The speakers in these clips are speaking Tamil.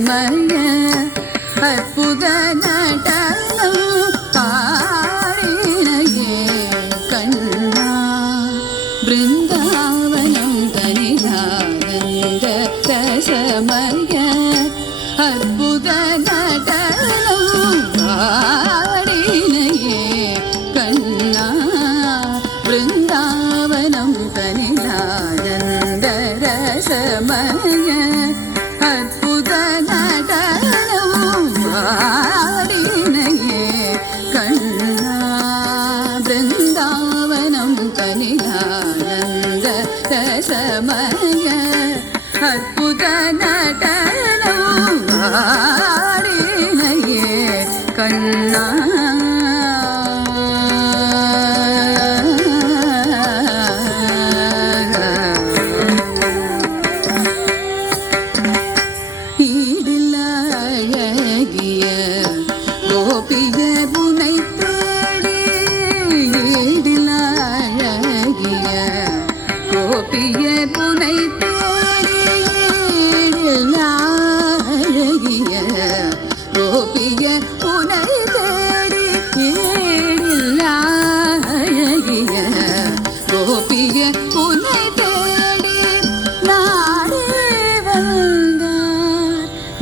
ரசமய அற்புத நடனம் ஆடினையே கண்ணா பிருந்தாவனம் தனிதானந்த ரசமய அற்புத நடனம் ஆடினையே கண்ணா பிருந்தாவனம் தனிதானந்த ரசமய அற்புத நடனம் ஆடினையே கண்ணா பிருந்தாவனம் தனிதானந்த ரசமய அற்புத நடனம் ஆடினையே கண்ணா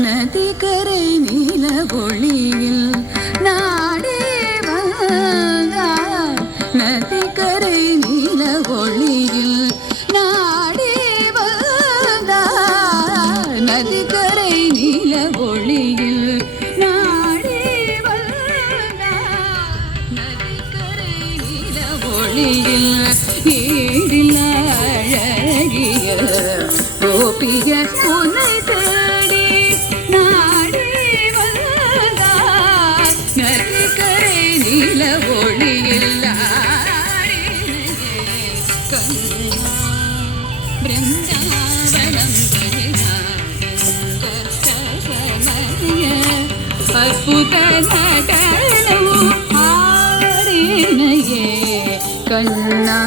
நதிக்கரை நீல ஒளியில் நாடே வந்தார் நதிக்கரை நீல ஒளியில் நாடே வந்தார் நதிக்கரை நீல ஒளியில் நாடே வந்தார் நதிக்கரை நீல ஒளியில் ஈடில் அழகிய கோபிய உன்னை தேடி நீல ஒளியில் பிருந்தாவனம் அற்புத நடனம் ஆடினையே கண்ணா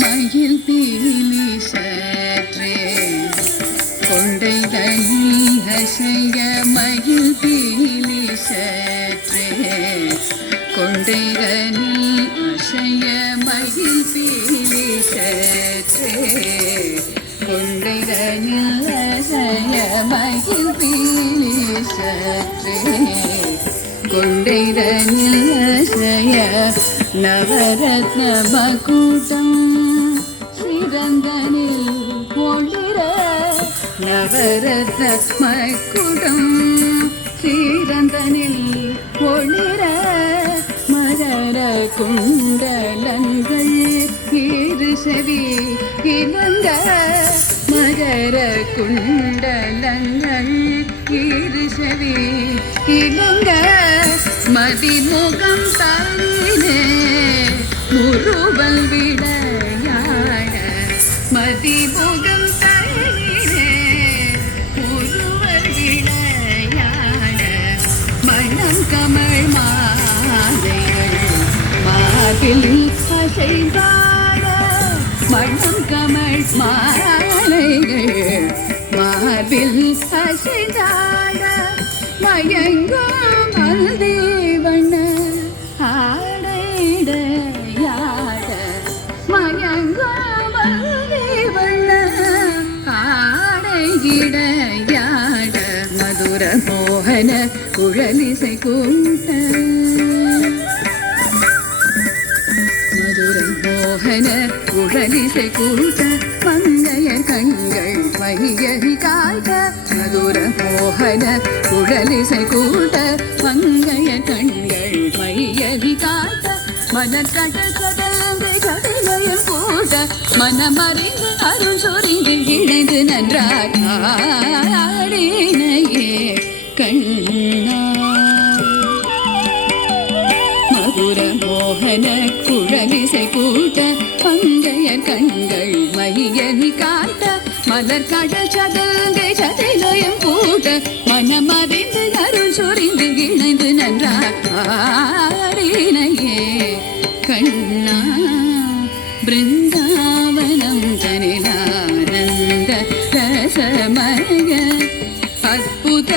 மயில் பீலி சற்றே கொண்டைதனில் அசைய மயில் பீலி சற்றே கொண்டைதனில் அசைய மயில் பீலி சற்றே கொண்டைதனில் அசைய நவரத்ன மகுடம் சிறந்தனில் ஒளிர நவரத்ன மகுடம் சீரந்தனில் ஒளிர மரர குண்டலங்கள் இரு செவி இனங்க மரர குண்டலங்கள் இரு செவி இனங்க மதிமுகம் தனினே முருவல் விளையாட மதிமுகம் கமல் மாலைகள் மார்பில் அசைந்தாட மணம் கமல் மாலைகள் மார்பில் அசைந்தாட மயங்கும் மல்தேவண்ண ஆடைடையாட மயங்கும் மல்தேவண்ண ஆடையிடையாட மதுர மோகன குழலிசை கூட்ட மதுர மோகன குழலிசை கூட்ட மங்கைய கண்கள் மையறி காட்ட மதுர மோகன குழலிசை கூட்ட மங்கைய கண்கள் மையறி காட்ட மனக்கடல் கடந்து கடிலையும் கூட்ட மனமறிந்து அருள் சொரிந்து இணைந்து நன்றாக ஆடினையே கண்ணா மதுர மோகன குழலிசை கூட்ட பங்கையர் கண்கள் மையனி காட்ட மலர் கடல் சதங்கை சதைலயம் கூட்ட மனமறிந்து அருள் சொரிந்து இணைந்து நன்றாக ஆடினையே பிருந்தாவனம் தனிலானந்த ரசமய அற்புத